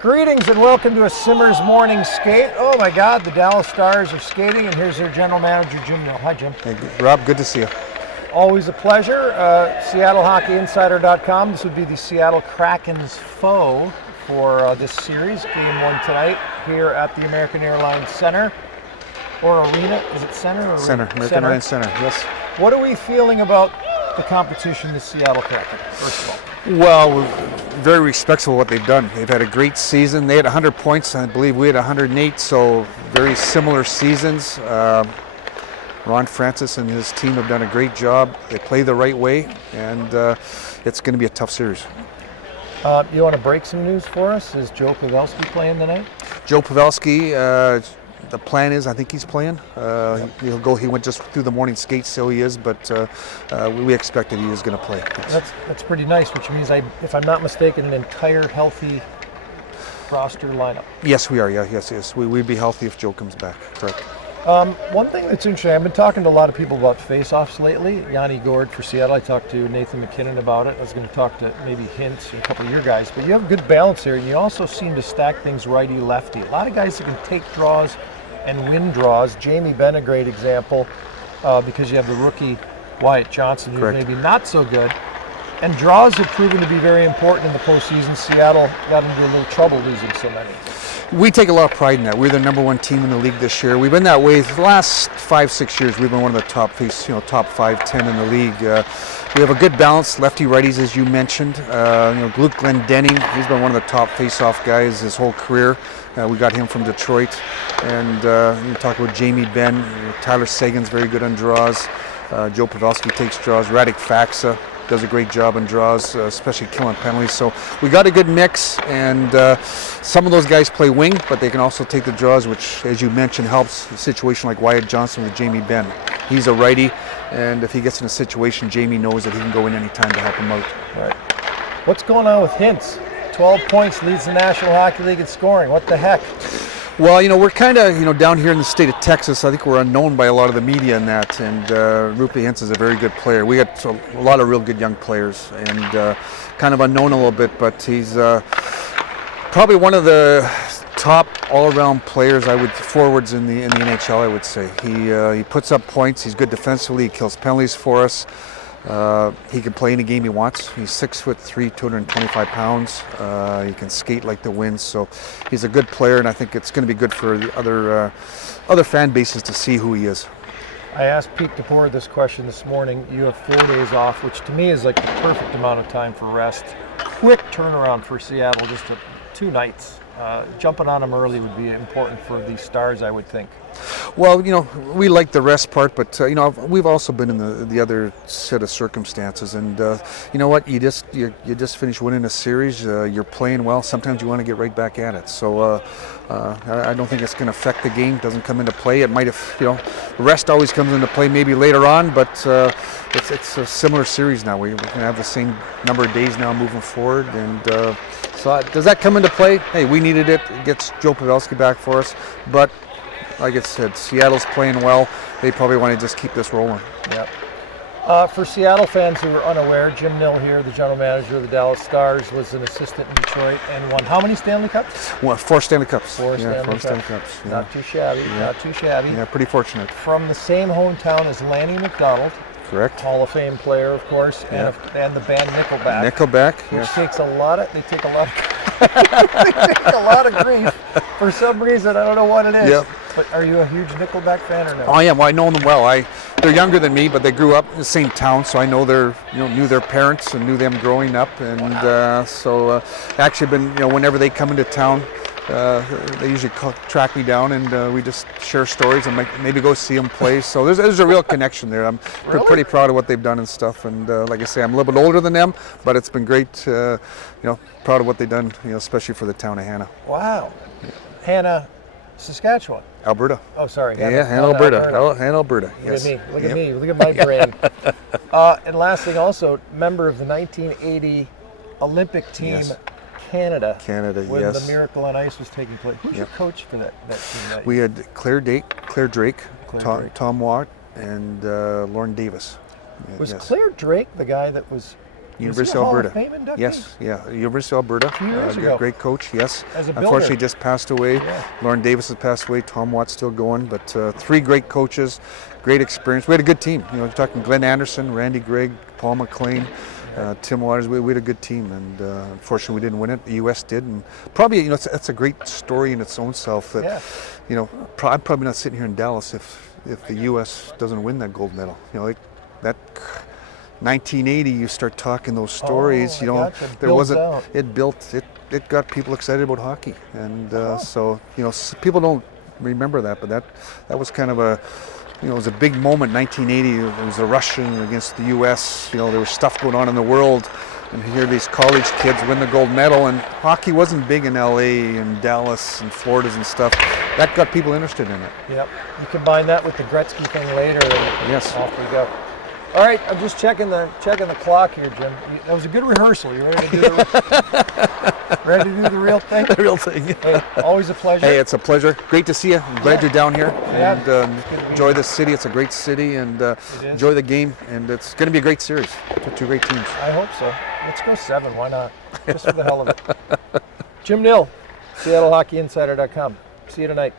Greetings and welcome to a Simmers morning skate. Oh my God, the Dallas Stars are skating, and here's their general manager, Jim Nill. Hi, Jim. Hey, Rob, good to see you. Always a pleasure. SeattleHockeyInsider.com. This would be the Seattle Kraken's foe for this series. Game one tonight here at the American Airlines Center or Arena. Is it Center or Arena? Center, American Airlines Center, yes. What are we feeling about the competition, the Seattle Kraken, first of all? Well, we're very respectful of what they've done. They've had a great season. They had 100 points, I believe we had 108, so very similar seasons. Ron Francis and his team have done a great job. They play the right way, and it's going to be a tough series. You want to break some news for us? Is Joe Pavelski playing tonight? Joe Pavelski, the plan is, I think he's playing. He'll go. He went just through the morning skates, so he is. But we expected he is going to play. Yes. That's pretty nice. Which means, if I'm not mistaken, an entire healthy roster lineup. Yes, we are. Yeah, yes. We'd be healthy if Joe comes back. Correct. One thing that's interesting, I've been talking to a lot of people about face-offs lately. Yanni Gord for Seattle. I talked to Nathan McKinnon about it. I was going to talk to maybe Hintz and a couple of your guys. But you have good balance here, and you also seem to stack things righty-lefty. A lot of guys that can take draws and win draws. Jamie Benn, a great example, because you have the rookie Wyatt Johnson, who's maybe not so good. And draws have proven to be very important in the postseason. Seattle got into a little trouble losing so many. We take a lot of pride in that. We're the #1 team in the league this year. We've been that way for the last 5-6 years. We've been one of the top 5-10 in the league. We have a good balance, lefty-righties, as you mentioned. Luke Glendening, he's been one of the top face-off guys his whole career. We got him from Detroit. And you talk about Jamie Benn. Tyler Sagan's very good on draws. Joe Pavelski takes draws. Radek Faksa does a great job on draws, especially killing penalties. So we got a good mix, and some of those guys play wing, but they can also take the draws, which, as you mentioned, helps a situation like Wyatt Johnson with Jamie Benn. He's a righty, and if he gets in a situation, Jamie knows that he can go in any time to help him out. Right. What's going on with Hintz? 12 points, leads the National Hockey League in scoring. What the heck? Well, we're kind of, down here in the state of Texas, I think we're unknown by a lot of the media in that, and Roope Hintz is a very good player. We got a lot of real good young players, and kind of unknown a little bit, but he's probably one of the top all-around players, forwards in the NHL, I would say. He puts up points, he's good defensively, he kills penalties for us. He can play any game he wants. He's 6'3", 225 pounds. He can skate like the wind, so he's a good player, and I think it's going to be good for the other fan bases to see who he is. I asked Pete DePore this question this morning. You have 4 days off, which to me is like the perfect amount of time for rest. Quick turnaround for Seattle, just 2 nights. Jumping on them early would be important for the Stars, I would think. Well, we like the rest part, but we've also been in the other set of circumstances, and you know what? You just finished winning a series. You're playing well. Sometimes you want to get right back at it. So I don't think it's going to affect the game. It doesn't come into play. It might have, rest always comes into play maybe later on, but it's a similar series now. We're going to have the same number of days now moving forward, and so does that come into play? Hey, we needed it. It gets Joe Pavelski back for us, but like I said, Seattle's playing well. They probably want to just keep this rolling. Yep. For Seattle fans who are unaware, Jim Nill here, the general manager of the Dallas Stars, was an assistant in Detroit and won how many Stanley Cups? 4 Stanley Cups. 4 Stanley Cups. Yeah. Not too shabby. Yeah. Not too shabby. Yeah, pretty fortunate. From the same hometown as Lanny McDonald. Correct. Hall of Fame player, of course, and the band Nickleback. Which takes a lot of grief for some reason. I don't know what it is. Yep. But are you a huge Nickelback fan or no? Oh, I am. Well, I know them well. They're younger than me, but they grew up in the same town, so I know knew their parents and knew them growing up, and so actually been whenever they come into town. They usually track me down, and we just share stories and maybe go see them play. So there's a real connection there. I'm pretty proud of what they've done and stuff. And like I say, I'm a little bit older than them, but it's been great. Proud of what they've done. especially for the town of Hannah. Wow, Hannah, Saskatchewan. Alberta. Oh, sorry. Hannah, Alberta. Hannah, Alberta. Yes. Look at me. Look at my brain. And last thing, also member of the 1980 Olympic team. Yes. Canada, when yes. the Miracle on Ice was taking place. Who's your coach for that team? We had Claire Drake, Tom Watt, and Lauren Davis. Was Claire Drake the guy that was University of Hall Alberta. Of Fame inductee? Yes, yeah, University of Alberta. 2 years ago. Great coach, yes. As a builder. Unfortunately, just passed away. Yeah. Lauren Davis has passed away. Tom Watt's still going, but 3 great coaches, great experience. We had a good team. You know, you're talking Glenn Anderson, Randy Gregg, Paul McLean, Tim Waters. We had a good team, and unfortunately, we didn't win it. The U.S. did, and probably, you know, that's a great story in its own self. That, you know, I'm probably not sitting here in Dallas if the U.S. doesn't win that gold medal. You know, like that. 1980, you start talking those stories. You know, there wasn't. It got people excited about hockey, and so you know, people don't remember that, but that was kind of a, you know, it was a big moment. 1980, it was a Russian against the U.S. You know, there was stuff going on in the world, and here these college kids win the gold medal, and hockey wasn't big in L.A. and Dallas and Floridas and stuff. That got people interested in it. Yep. You combine that with the Gretzky thing later, and Yes. off we go. All right, I'm just checking the clock here, Jim. That was a good rehearsal. You ready to do the real thing? The real thing. Hey, always a pleasure. Hey, it's a pleasure. Great to see you. I'm glad you're down here. Yeah, And enjoy this city. It's a great city, and enjoy the game. And it's going to be a great series. 2 great teams. I hope so. Let's go 7. Why not? Just for the hell of it. Jim Nill, SeattleHockeyInsider.com. See you tonight.